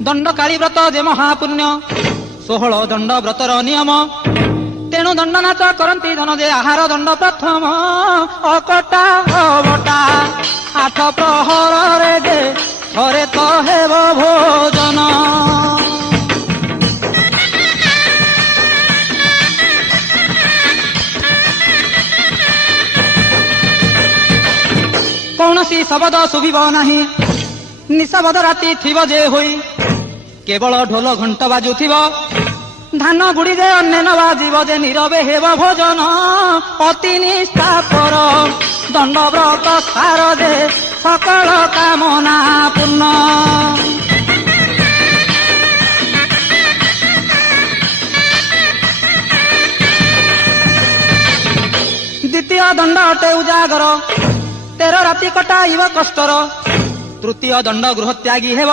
दंडकाली व्रत जे महापुण्य 16 दंड व्रतर नियम तेणु दंड नाच करती धन जे आहार दंड प्रथम अकटा अबटा 8 प्रहर रे जे थरे तो हेब भोजन कौनसी शब्द शुभिब नाही निशाबद राति थिब जे होई केवल ढोल घंट बाजुथिब धान गुड़ी जे अन्य न बाजिब जे नीरवे हेब भोजन अति निष्ठापर दंड व्रत सार जे सकल कामना पूर्ण द्वितीय दंड अटे उजागर 13 राति कटाइब कष्टर तृतीय दंड गृह त्यागी हेब